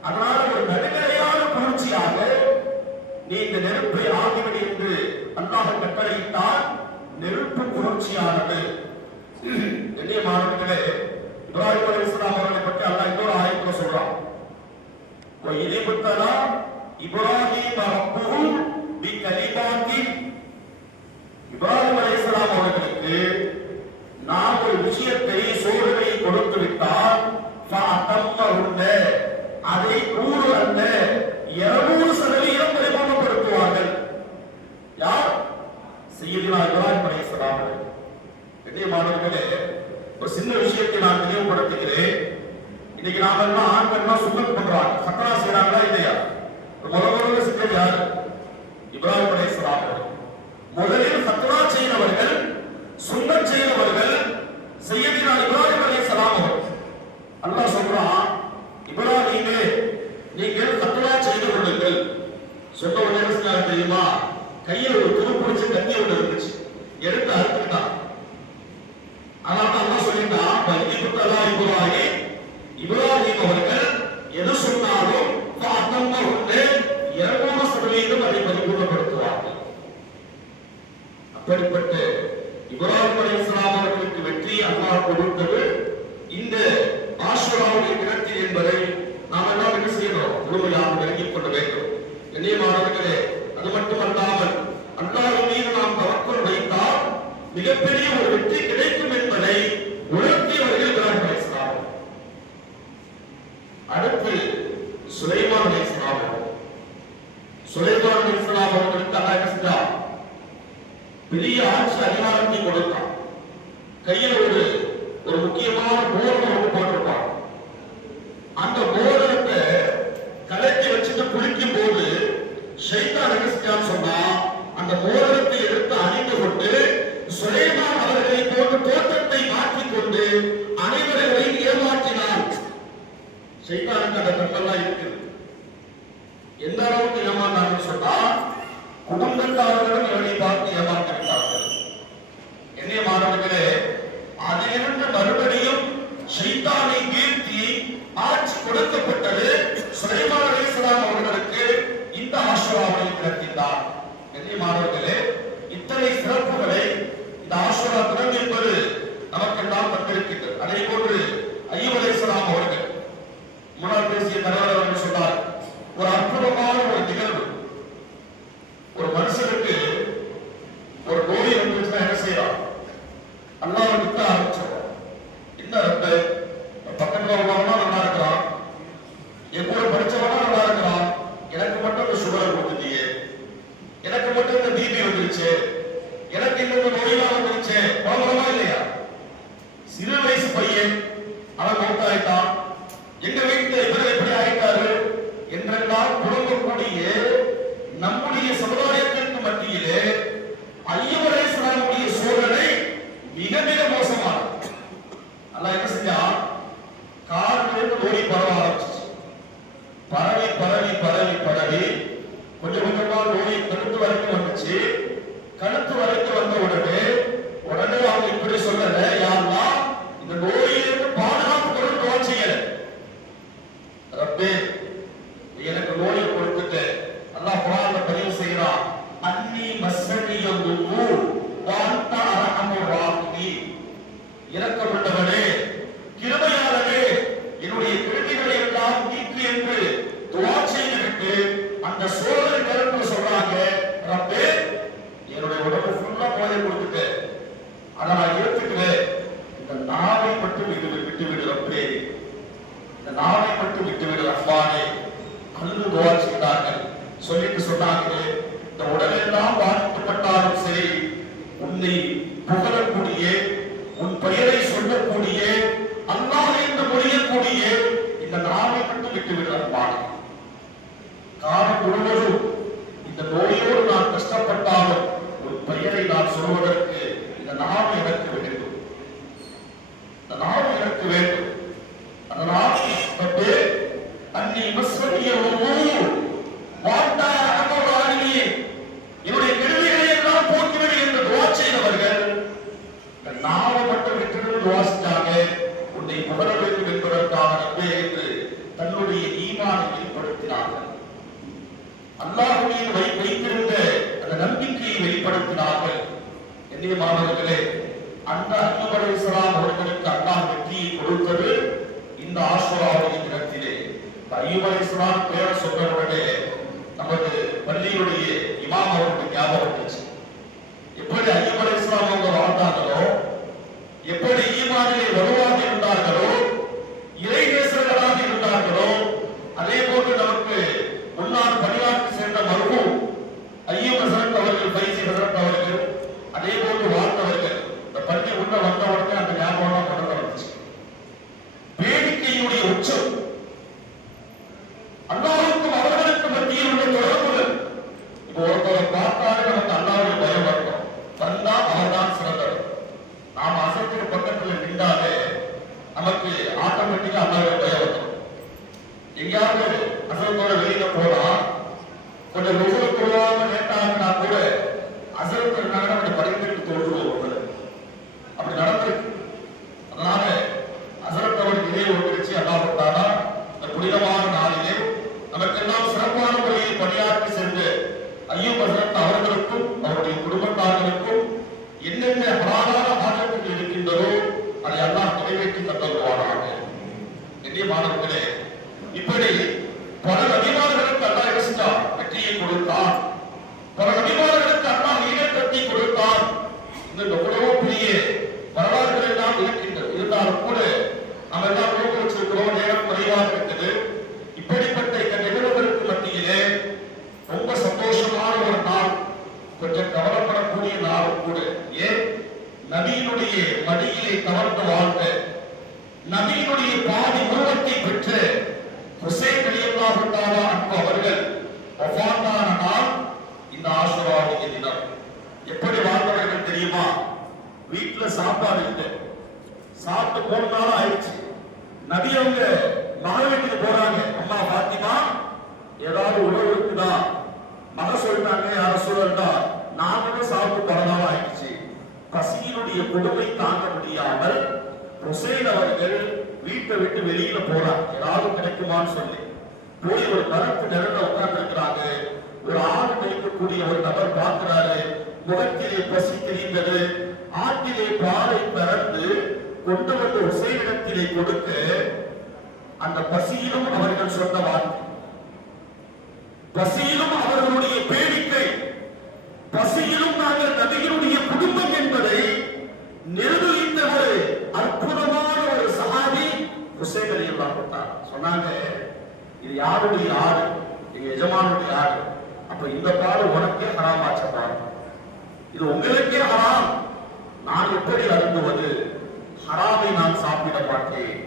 அதனால ஒரு நடுநிலையான குளிர்ச்சியாக நீ இந்த நெருப்பை ஆகிவிடு என்று அல்லாஹ் கட்டளையிட்டால் நெருப்பு குளிர்ச்சியானது. கண்ணியமானவர்களே, இப்ராஹிம் அலைஹிஸ்ஸலாம் அவர்களை பற்றி அல்லாஹ் இன்னொரு ஆயத்துல சொல்றான், வஇதிப்தலா இப்ராஹீம ரப்புஹு பிகலிமாத்தின். இப்ராஹிம் அலைஹிஸ்ஸலாம் அவர்களுக்கு நாம் ஒரு விஷயத்தை சோதனை கொடுத்து விட்டால் அதை 100 அல்ல 200% பரிமாணப்படுத்துவார்கள். யார்? சையதுனா இப்ராஹிம் அலைஹிஸ்ஸலாம். கண்ணியமானவர்களே, ஒரு சின்ன விஷயத்தை நான் தெளிவுபடுத்துகிறேன். இன்னைக்கு நாம எல்லாம் ஆண்கள் சுன்னத் பண்றாங்க, சக்கரா செய்யறாங்களா இல்லையா? முதல்ல செஞ்சது யாரு? இப்ராஹிம் அலைஹிஸ்ஸலாம் அவர்கள். முதலில் சக்கரா செய்தவர்கள், சுன்னத் செய்தவர்கள் சையதுனா இப்ராஹிம் அலைஹிஸ்ஸலாம் அவர்கள். அல்லாஹ் சொல்றான், இப்ராஹிமே நீங்கள் சக்கரா செய்து கொள்ளுங்கள். சொன்ன உடனே என்ன தெரியுமா? கையில் ஒரு துருப்பிடிச்ச கத்தி ஒன்று இருந்துச்சு, எடுத்து அறுத்துக்கிட்டான். அதான் அல்லாஹ் சொல்லிட்டான், வஇதிப்தலா இப்ராஹீம், இப்ராஹிம் அவர்கள் எது சொன்னாலும் 200% அதை பரிபூர்ணப்படுத்துவார்கள். அப்படிப்பட்ட இப்ராஹிம் அலைஹிஸ்ஸலாம் அவர்களுக்கு வெற்றி அல்லாஹ் கொடுத்தது இந்த ஆஷுராவுடைய தினத்தில் என்பதை நாம் எல்லாம் என்ன செய்யணும்? முழுமையாக விளங்கிக் கொள்ள வேண்டும். கண்ணியமானவர்களே, அது மட்டுமல்லாமல் அல்லாஹ்வின் மீது நாம் தவக்குல் வைத்தால் மிகப்பெரிய ஒரு வெற்றி கிடைக்கும் என்பதை உணர்த்தியவர்கள் இப்ராஹிம் அலைஹிஸ்ஸலாம். அடுத்து சுலைமான் அலைஹிஸ்ஸலாம். சுலைமான் அலைஹிஸ்ஸலாம் அவர்களுக்கு அல்லாஹ் என்ன செஞ்சான்? பெரிய ஆட்சி அதிகாரத்தை கொடுத்தான். கையில் ஒரு முக்கியமான மோதிரம் ஒன்று போட்டிருப்பான். அந்த மோதிரத்தை கலட்டி வச்சுட்டு குளிக்கும் போது ஷைத்தான் என்ன செஞ்சான்னு சொன்னா, அந்த மோதிரத்தை எடுத்து அணிந்து கொண்டு சுலைமான் அவர்களை போட்டு தோட்டத்தை மாற்றிக்கொண்டு அனைவர்களையும் ஏமாற்றினான். ஷைத்தானுக்கு அந்த கட்டெல்லாம் இருக்குது. எந்த அளவுக்கு ஏமாந்தான்னு சொன்னா, குடும்பத்தார்களும் இவனை பார்த்து ஏமாற்றிவிட்டார்கள். என்னைய மாணவர்களே, அதிலிருந்து மறுபடியும் ஷைத்தானை வீழ்த்தி ஆட்சி கொடுக்கப்பட்டது சுலைமான் அலைஹிஸ்ஸலாம் அவர்களுக்கு. இந்த ஆஷுராவை திறத்தினார். என்னைய மாணவர்களே, இத்தனை சிறப்புகளை இந்த ஆஷுரா தினம் என்பது நமக்கெல்லாம் தந்திருக்கின்றது. அதே போன்று அய்யூப் அலைஹிஸ்ஸலாம் அவர்கள் முன்னால் பேசிய தலைவர் அவர்கள் சொன்னார், ஒரு அற்புதமான ஒரு நிகழ்வு. ஒரு மனுஷனுக்கு ஒரு நோய் வந்துச்சுன்னா என்ன செய்யலாம்? அல்லாஹ்வை விட்டு ஆரம்பிச்சோம். என்ன ரப்ப, பக்கத்துல உள்ளவனா நல்லா இருக்கிறான், என் கூட படிச்சவனா நல்லா இருக்கிறான், எனக்கு மட்டும் இந்த சுகரை கொடுத்துட்டியே, எனக்கு மட்டும் இந்த பிபி வந்துருச்சு, எனக்கு இந்த நோயெல்லாம் வந்துருச்சு, பாவமா இல்லையா? சிறு வயசு பையன் அவன் மௌத்தாயிட்டான், எங்க வீட்டுல இவர் எப்படி ஆயிட்டாரு என்றெல்லாம் புலம்பக்கூடிய நம்முடைய சமுதாயத்திற்கு மத்தியிலே அய்யூப் அலைஹிஸ்ஸலாமுடைய சோதனை மிக மிக மோசமானது. அல்லாஹ் என்ன செஞ்சான்? காலிலிருந்து நோய் பரவ ஆரம்பிச்சு. பரவி பரவி பரவி பரவி கொஞ்சம் கொஞ்சமா நோய் கழுத்து வரைக்கும் வந்துச்சு. கழுத்து வரைக்கும் வந்த உடனே அவங்க இப்படி சொல்லல, யா அல்லாஹ் இந்த நோயிலிருந்து பாதுகாப்பு கொண்டு துஆ செய்யல. ரப்பே, எனக்கு நோயை கொடுத்துட்டு அல்லாஹ் குர்ஆன்ல பதிவு செய்கிறான், அன்னி மஸ்ஸனியல் துர்ரு வ அன்த அர்ஹமுர் ராஹிமீன். இரக்கமுள்ளவனே, கிருபையாளனே, என்னுடைய கிருபைகளை எல்லாம் நீக்கு என்று துஆ செய்துவிட்டு அந்த சோதனை நேரத்தில் சொல்றாங்க, ரப்பே என்னுடைய உடம்பு ஃபுல்லா நோயை கொடுத்துட்டு அதை நான் ஏற்றுக்கிறேன், இந்த நாவை மட்டும் விட்டுவிடு ரப்பே, இந்த நாவை மட்டும் விட்டுவிடு ரஹ்மானே அழுது துவா செய்தார்கள். சொல்லிட்டு சொன்னார்கள், இந்த உடலெல்லாம் பாதிக்கப்பட்டாலும் சரி, உன்னை புகழக்கூடிய, உன் பெயரை சொல்லக்கூடிய, அல்லாஹ் என்று மொழியக்கூடிய இந்த நாவை மட்டும் விட்டு விடுவான். காலம் முழுவதும் இந்த நோயோடு நான் கஷ்டப்பட்டாலும் உன் பெயரை நான் சொல்வதற்கு இந்த நாவு எனக்கு வேண்டும், இந்த நாவு எனக்கு வேண்டும். அதனால் அன்னி மஸ்வதிய என்னுடைய கெடுதிகளை எல்லாம் போக்கிவிடு என்று துவா செய்தவர்கள் இந்த நாவை மட்டும் விட்டு துவா செஞ்சாங்க. உன்னை புகழ வேண்டும் என்பதற்காக நம்பே என்று தன்னுடைய ஈமானை வெளிப்படுத்தினார்கள். அல்லாஹ்வின் வைத்திருந்த அந்த நம்பிக்கையை வெளிப்படுத்தினார்கள். என்னுடைய மாணவர்களே, அந்த அய்யூப் அலைஹிஸ்ஸலாம் அவர்களுக்கு அல்லாஹ் வெற்றியை கொடுத்தது இந்த ஆஷுராவுடைய தினத்திலே. அய்யூப் அலைஹிஸ்ஸலாம் பேரை சொன்ன உடனே நமது பள்ளியுடைய இமாம் அவர்களுக்கு ஞாபகம் வந்துச்சு. எப்படி அய்யூப் அலைஹிஸ்ஸலாம் அவங்க வாழ்ந்தாங்களோ, எப்படி ஈமானிலே வலுவாக இருந்தார்களோ, இறைநேசர்களாக இருந்தார்களோ, அதே போன்று நமக்கு முன்னாள் பணியாற்றி சேர்ந்த மருகும் அய்யூப் ஹஸரத் அவர்கள், ஃபைசி ஹஸரத் அவர்கள் அதே போன்று வாழ்ந்தவர்கள். இந்த பள்ளி உள்ள வந்த உடனே அந்த ஞாபகம் கடந்து வந்துச்சு. வேடிக்கையினுடைய உச்சம் அல்லாஹ்வுக்கும் அவர்களுக்கு மத்தியில் உள்ள தொடர்புகள். இப்போ ஒருத்தரை பார்த்தாலே நமக்கு அல்லாஹ்வுடைய பயம் வரணும். வந்தா அவர்தான் சிறந்தவர். நாம் அசத்துக்கு பக்கத்தில் நின்றாலே நமக்கு ஆட்டோமேட்டிக்கா அல்லாஹ்வுடைய பயம் வரணும். எங்கேயாவது அசரத்தோட வெளியில போனா கொஞ்சம் ருசுல கொள்ளாம நேட்டாங்கன்னா கூட அசரத்து இருந்தாங்கன்னா படிக்கிறதுக்கு தோல்விடுவோம். அப்படி நடந்திருக்கு. அதனால அசரத்தோட இதே ஒன்றிச்சு அல்லாஹ் தாலா இந்த புனிதமான நாளிலே நமக்கெல்லாம் சிறப்பான முறையில் பணியாற்றி சென்ற அய்யூப் ஹஸரத் அவர்களுக்கும் அவருடைய குடும்பத்தார்களுக்கும் என்னென்ன ஹலாலான ஆஜத்துகள் இருக்கின்றதோ அதை அல்லாஹ் நிறைவேற்றி தந்தருவானாக. என்னுடைய மாணவர்களே, இப்படி பல நபிமார்களுக்கு அல்லாஹ் இறைச்சான், வெற்றியை கொடுத்தான். பல நபிமார்களுக்கு அல்லாஹ் ஈடேற்றத்தை கொடுத்தான். இன்னும் எவ்வளவோ பெரிய வரலாறுகள் எல்லாம் இருக்கின்றது. இருந்தாலும் கூட நம்ம எல்லாம் நோக்க வச்சிருக்கிறோம், நேரம் குறைவாக இருக்குது. இப்படிப்பட்ட இந்த நிகழ்வுகளுக்கு மத்தியிலே ரொம்ப சந்தோஷமான ஒரு நாள், கொஞ்சம் கவலைப்படக்கூடிய நாளும் கூட. ஏன்? நபியினுடைய மடியிலே கவர்ந்து வாழ்ந்த, நபியினுடைய பாதி உருவத்தை பெற்று ஹுசைன் ரலியல்லாஹு தஆலா அன்ஹு அவர்கள் வஃபாத்தான நாள் இந்த ஆஷுராவுடைய தினம். எப்படி வாழ்ந்தவர்கள் தெரியுமா? வீட்டுல சாப்பாடு இல்லை, சாப்பிட்டு 3 நாள் ஆயிடுச்சு. நபி அவங்க மக வீட்டுக்கு போறாங்க. அம்மா பாத்திமா, ஏதாவது உணவு இருக்குதா? மக சொல்லிட்டாங்க, யார சொல்லா நாங்களும் சாப்பிட்டு 10 நாள் ஆயிடுச்சு. பசியினுடைய கொடுமை தாங்க முடியாமல் ஹுசைன் அவர்கள் வீட்டை விட்டு வெளியில போறாங்க, ஏதாவது கிடைக்குமான்னு சொல்லி. போய் ஒரு மரத்து நிழல்ல உட்கார்ந்து இருக்கிறாங்க. ஒரு ஆடு மேய்க்கக்கூடிய ஒரு நபர் பார்க்கிறாரு. முகத்திலே பசி தெரிந்தது. ஆட்டிலே பாலை பறந்து கொண்டு வந்து ஹுசைனிடத்திலே கொடுக்க, அந்த பசியிலும் அவர்கள் சொன்ன வார்த்தை, பசியிலும் அவர்களுடைய பேடிக்கை, பசியிலும் நாங்கள் நபியினுடைய குடும்பம் என்பதை நிரூபித்த ஒரு அற்புதமான ஒரு சஹாபி ஹுசைன் ரலியல்லாஹு தஆலா. சொன்னாங்க, இது யாருடைய ஆடு? எங்க எஜமானுடைய ஆடு. அப்ப இந்த பாடு உனக்கே ஹராம் ஆச்சப்பா, இது உங்களுக்கே ஹராம். நான் எப்படி அருந்துவது? ஹராமை நான் சாப்பிட மாட்டேன்.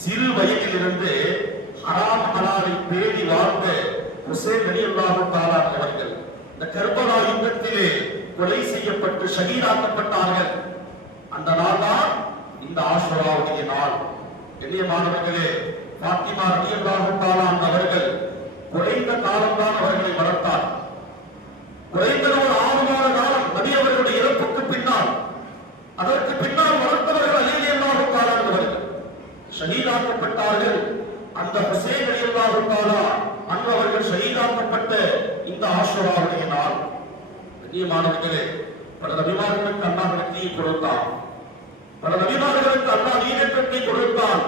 சிறு வயதிலிருந்து ஹராம் ஹலாலை பேடி வாழ்ந்த ஹுசைன் ரலியல்லாஹு தஆலா அவர்கள் இந்த கர்பலா யுத்தத்திலே கொலை செய்யப்பட்டு ஷஹீதாக்கப்பட்டார்கள். அந்த நாள் தான் இந்த ஆஷுராவுடைய நாள். எளிய மாணவர்களே, பாத்திமா ரலியல்லாஹு தஆலா அவர்கள் குறைந்த காலம்தான் அவர்களை வளர்த்தார். குறைந்தது ஒரு 6 மாத காலம் நபி அவர்களுடைய இறப்புக்கு பின்னால். அதற்கு பின்னால் வளர்த்தவர்கள் அலி ரலியல்லாஹு தஆலா அவர்கள் ஷஹீதாக்கப்பட்டார்கள். அந்த ஹுசைன் ரலியல்லாஹு தஆலா அவர்கள் ஷஹீதாக்கப்பட்ட இந்த ஆஷுராவுடைய நாள். எளிய மாணவர்களே, பல நபிமார்களுக்கு அல்லாஹ் வெற்றியை கொடுத்தான், பல நபிமார்களுக்கு அல்லாஹ் ஈடேற்றத்தை கொடுத்தான்.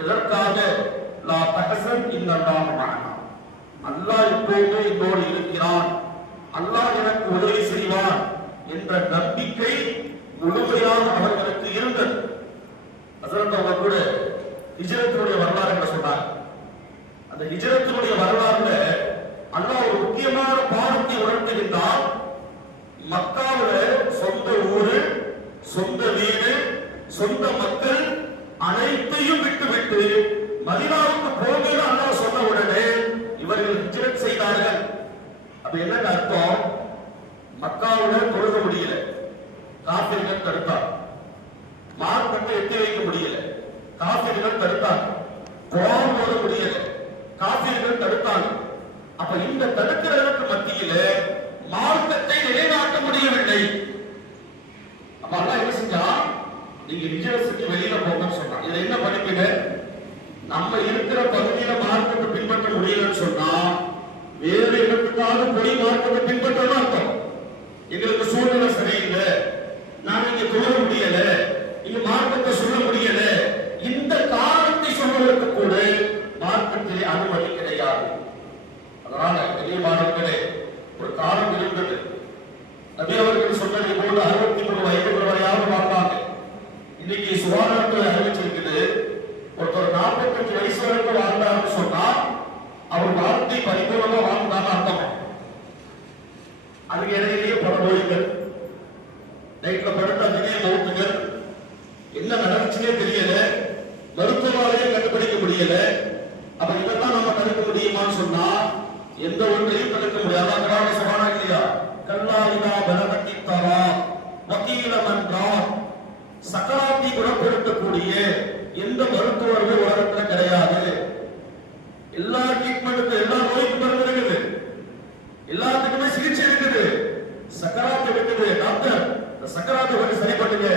எதற்காக? லா தஹஸன் இன்னல்லாஹ மஅனா, அல்லாஹ் எப்போதுமே என்னோடு இருக்கிறான், அல்லாஹ் எனக்கு உதவி செய்வான் என்ற நம்பிக்கை முழுமையாக அவர்களுக்கு இருந்தது. ஹஸரத் அவங்க கூட ஹிஜ்ரத்துடைய வரலாறு என்ன சொன்னார்? அந்த ஹிஜ்ரத்தினுடைய வரலாறுல அல்லாஹ் ஒரு முக்கியமான பாடத்தை உணர்த்துகின்றார். மக்காவுல சொந்த ஊரு, சொந்த வீடு, சொந்த மக்கள் அனைத்தையும் விட்டுவிட்டு மதீனாவுக்கு போகணும் அல்லாஹ் சொன்ன உடனே இவர்கள் ஹிஜ்ரத் செய்தார்கள். அப்ப என்ன அர்த்தம்? மக்காவுல தொழுக முடியல, காஃபிர்கள் தடுத்தார். மார்க்கத்தை எட்டி வைக்க முடியல, காஃபிர்கள் தடுத்தார். குர்ஆன் ஓத முடியல, காஃபிர்கள் தடுத்தாங்க. அப்ப இந்த தடுக்கிறதுக்கு மத்தியில மார்க்கத்தை நிலைநாட்ட முடியவில்லை. அப்ப அல்லாஹ் என்ன செஞ்சா, நீங்க ஹிஜ்ரத்துக்கு வெளியில போங்கன்னு சொன்னான். இதை என்ன படிப்பீங்க? நம்ம இருக்கிற பகுதியில மார்க்கத்தை பின்பற்ற முடியலன்னு சொன்னா வேறு இடத்துக்காக போய் மார்க்கத்தை பின்பற்றணும் அர்த்தம். எங்களுக்கு சூழ்நிலை சரியில்லை, நான் இங்க தொழ முடியல, இங்க மார்க்கத்தை சொல்ல முடியல, இந்த காரணத்தை சொல்வதற்கு கூட மார்க்கத்திலே அனுமதி கிடையாது. அதனால பெரியமானவர்களே, ஒரு காலம் இருந்தது, நபி அவர்கள் சொன்னதை போல 63 வயதுகள் வரையாவது வாழ்ந்தாங்க. இன்னைக்கு சுகாதாரத்தில் அறிவிச்சிருக்குது, ஒருத்தர் 45 வயசு வரைக்கும் வாழ்ந்தாருன்னு சொன்னா அவர் வாழ்க்கை பரிபூர்ணமா வாழ்ந்தான்னு அர்த்தம். அதுக்கு இடையிலேயே பல நோய்கள், நைட்ல படுத்த திடீர் மௌத்துகள், என்ன நடந்துச்சுன்னே தெரியல, மருத்துவராலேயே கண்டுபிடிக்க முடியல. அப்ப இதெல்லாம் நம்ம தடுக்க முடியுமான்னு சொன்னா எந்த ஒன்றையும் தடுக்க முடியாது. அதனால சொன்னா இல்லையா, கல்லாயினா பலகத்தி தரா வக்கீல மன்றா, சக்கராத்தி குணப்படுத்தக்கூடிய எந்த மருத்துவர்கள் உலகத்துல கிடையாது. எல்லா ட்ரீட்மெண்ட்டுக்கு, எல்லா நோய்க்கு மருந்து இருக்குது, எல்லாத்துக்குமே சிகிச்சை இருக்குது. சக்கராத்து இருக்குது, டாக்டர் இந்த சக்கராத்தை கொஞ்சம் சரி பண்ணுங்க,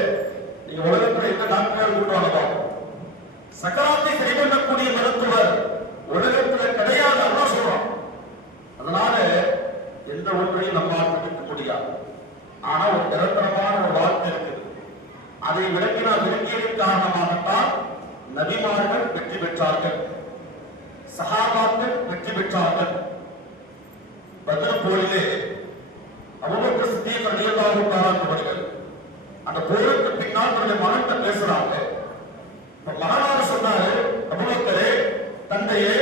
நீங்க உலகத்துல எந்த டாக்டர் கூட்டுவாங்க. சக்கராத்தை சரி பண்ணக்கூடிய மருத்துவர் உலகத்துல கிடையாது அதான் சொல்றோம். அதனால எந்த ஒன்றையும் நம்மால் தடுக்க முடியாது. ஆனா ஒரு நிரந்தரமான ஒரு வாழ்க்கை இருக்குது. அதை விளக்கினால் விளக்கியதன் காரணமாகத்தான் நபிமார்கள் வெற்றி பெற்றார்கள், சஹாபாக்கள் வெற்றி பெற்றார்கள். பத்ர் போரிலே அபூபக்கர் சித்தீக் ரலியல்லாஹு தஆலா அவர்கள் அந்த போருக்கு பின்னால் தன்னுடைய மகன்கிட்ட பேசுறாங்க. மகனார் சொன்னாரு, அபூபக்கரே தந்தையே,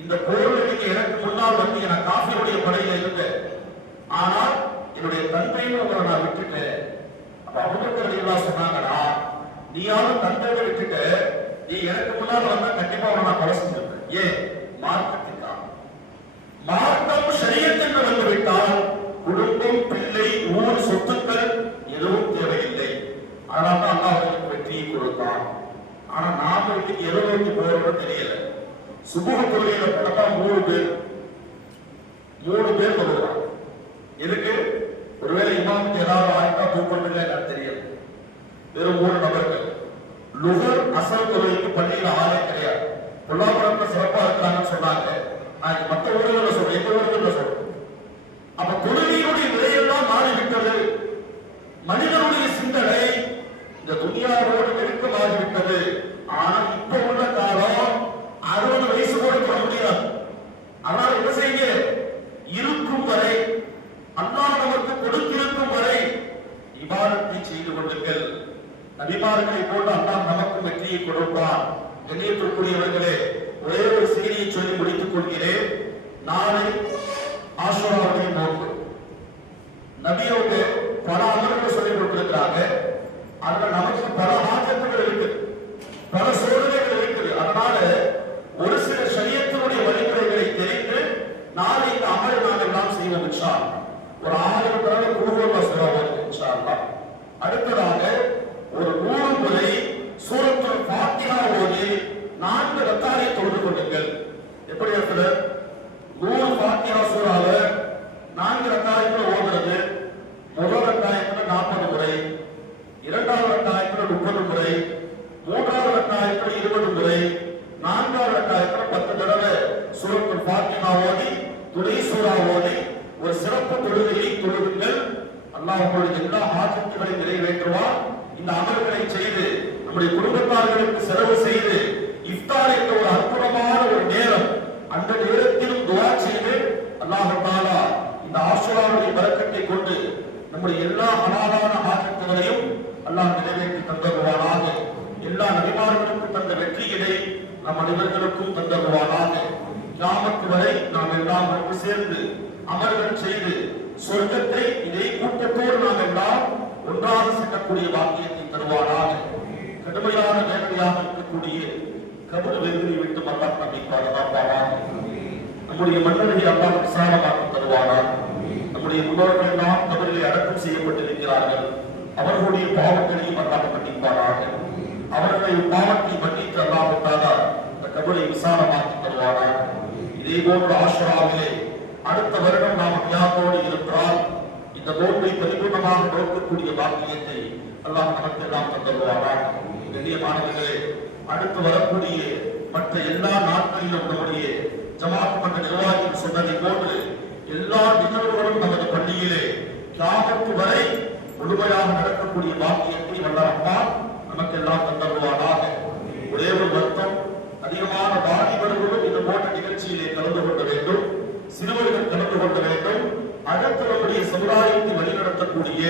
இந்த போரில் நீங்க எனக்கு முன்னால் வந்து என காஃபிருடைய படையில இருந்தேன், ஆனால் என்னுடைய தந்தையும் உங்களை நான் விட்டுட்டேன். அப்ப அபூபக்கர் ரலியல்லாஹு சொன்னாங்கடா, நீயாவது தந்தையை விட்டுட்டு நீ எனக்கு முன்னால் வந்தா கண்டிப்பா உன்னை நான் கொலை செஞ்சிருப்பேன். ஏன்? மார்க்கத்திற்காக. மார்க்கம் ஷரியத் என்று வந்துவிட்டால் குடும்பம், பிள்ளை, ஊர், சொத்துக்கள் எதுவும் தேவையில்லை. அதனால தான் அல்லாஹ் அவர்களுக்கு வெற்றியை கொடுத்தான். ஆனா நாம இன்னைக்கு எதை நோக்கி போறோம்னு தெரியல. சுபஹ் தொழுகையில பார்த்தா 3 பேர் தொழுகிறாங்க. எதுக்கு? ஒருவேளை இமாமுக்கு ஏதாவது ஆயிட்டா தூக்கம் இல்லை எனக்கு தெரியல. வெறும் 3 நபர்கள். லுஹர் அசர் தொழுகைக்கு பள்ளியில் ஆளே கிடையாது. பொல்லாபுரத்துல சிறப்பா இருக்கிறாங்கன்னு சொன்னாங்க. நான் மற்ற ஊர்களில் சொல்றேன், எந்த ஊர்களில் சொல்றேன். அப்ப தொழுகையினுடைய நிலையெல்லாம் மாறிவிட்டது. மனிதனுடைய சிந்தனை இந்த துனியாவோடு நெருக்கமாகிவிட்டது. ஆனா இப்ப உள்ள காலம் 60 வயசு கூட தொட முடியாது. அதனால என்ன செய்யுங்க, இருக்கும் வரை, அல்லாஹ் நமக்கு கொடுத்திருக்கும் வரை இபாதத்தை செய்து கொள்ளுங்கள். நபிமார்களை போட்டு அல்லாஹ் நமக்கு வெற்றியை கொடுப்பார். கண்ணியத்திற்குரியவர்களே, ஒரே ஒரு செய்தியை சொல்லி முடித்துக் கொள்கிறேன். நாளை ஆஷுராவுடைய நோன்பு. நபியோட பல அமல்களை சொல்லிக் கொடுத்திருக்கிறாங்க. அதுல நமக்கு பல ஆச்சரியங்கள் இருக்கு, பல சோதனைகள் இருக்குது. அதனால ஒரு சில ஷரியத்தினுடைய வழிமுறைகளை தெரிந்து நாளை இந்த அமலை நாம் எல்லாம் செய்வோம் இன்ஷா அல்லாஹ். ஒரு 1000 தடவை குர்ஆன் சொல்லுவோம் இன்ஷா அல்லாஹ். அடுத்ததாக ஒரு 100 முறை சூரத்துல் ஃபாத்திஹா ஓதி 4 ரக்காத்தை தொழுது கொள்ளுங்கள். எப்படி இருக்குல? 100 ஃபாத்திஹா சூரால 4 ரக்காத்தை ஓதுறது. முதல் ரக்காயத்துல 40 முறை, இரண்டாவது ரக்காயத்துல 30 முறை, மூன்றாவது ரக்காயத்துல 20 முறை, நான்காவது ரக்காயத்துல 10 தடவை சூரத்துல் ஃபாத்திஹா ஓதி துணை சூரா ஓதி ஒரு சிறப்பு தொழுகையை தொழுதுங்கள். அல்லாஹ் உங்களுடைய எல்லா ஆசைகளையும் நிறைவேற்றுவார். இந்த அமல்களை செய்து நம்முடைய குடும்பத்தார்களுக்கு செலவு செய்து இஃப்தார் என்ற ஒரு அற்புதமான ஒரு நேரம், அந்த நேரத்திலும் துஆ செய்து அல்லாஹ் தஆலா இந்த ஆஷுராவுடைய பரக்கத்தை கொண்டு நம்முடைய எல்லா ஹலாலான ஆசைகளையும் அல்லாஹ் நிறைவேற்றி தந்தருவானாக. எல்லா நபிமார்களுக்கும் தந்த வெற்றியினை நம் அனைவர்களுக்கும் தந்தருவானாக. கியாமத் வரை நாம் எல்லாம் ஒன்று சேர்ந்து அமல்கள் செய்து சொர்க்கத்தை இதே கூட்டத்தோடு நாம் எல்லாம் ஒன்றாக செல்லக்கூடிய பாக்கியத்தை தருவானாக. கடுமையான வேதனையாக இருக்கக்கூடிய கபர் வேதனை விட்டு அல்லாஹ் நம்மை பாதுகாப்பானாக. நம்முடைய மன்னரை அல்லாஹ் விசாலமாக தருவானாக. நம்முடைய முன்னோர்கள் எல்லாம் கபரிலே அடக்கம் செய்யப்பட்டிருக்கிறார்கள். அவர்களுடைய பாவங்களையும் அல்லாஹ் மன்னிப்பானாக. அவர்களுடைய பாவத்தை மன்னித்து அல்லாஹ் தஆலா அந்த கபரை விசாலமாக்கி தருவானாக. இதே போன்ற ஆஷுராவிலே அடுத்த வருடம் நாம் தியாகத்தோடு இருந்தால் இந்த நோன்பை பரிபூர்ணமாக நோக்கக்கூடிய பாக்கியத்தை அல்லாஹ் நமக்கு எல்லாம் தந்தருவானாக. கண்ணியமானவர்களே, அடுத்து வரக்கூடிய மற்ற எல்லா நாட்களிலும் நம்முடைய ஜமாத் மன்ற நிர்வாகிகள் சொன்னதை போன்று எல்லா நிகழ்வுகளும் நமது பள்ளியிலே கியாமத் வரை முழுமையாக நடக்கக்கூடிய பாக்கியத்தை வல்ல அல்லாஹ் நமக்கெல்லாம் தந்தருவானாக. ஒரே ஒரு வருத்தம், அதிகமான வாலிபர்களும் இது போன்ற நிகழ்ச்சியிலே கலந்து கொள்ள வேண்டும், சிறுவர்கள் கலந்து கொள்ள வேண்டும். அடுத்து நம்முடைய சமுதாயத்தை வழிநடத்தக்கூடிய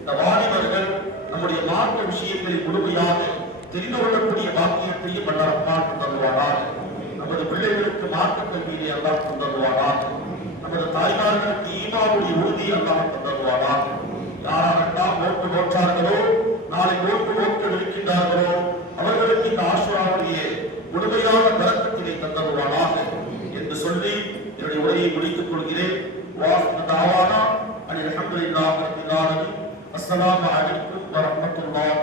இந்த வாலிபர்கள் நம்முடைய மார்க்க விஷயங்களை முழுமையாக தெரிந்து கொள்ளக்கூடிய பாக்கியத்தையும் வல்ல அல்லாஹ் தந்தருவானாக. நமது பிள்ளைகளுக்கு மார்க்க கல்வியை அல்லாஹ் தந்தருவானாக. நமது தாய்மார்களுக்கு ஈமானுடைய உறுதியை அல்லாஹ் தந்தருவானாக. யாரெல்லாம் நோக்கு நோற்றார்களோ, நாளை நோக்கு நோக்க இருக்கின்றார்களோ, அவர்களுக்கு இந்த ஆஷுராவுடைய முழுமையான பரக்கத்தினை தந்தருவானாக என்று சொல்லி என்னுடைய உரையை முடித்துக் கொள்கிறேன். அஸ்ஸலாமு அலைக்கும் வரஹ்மத்துல்லாஹி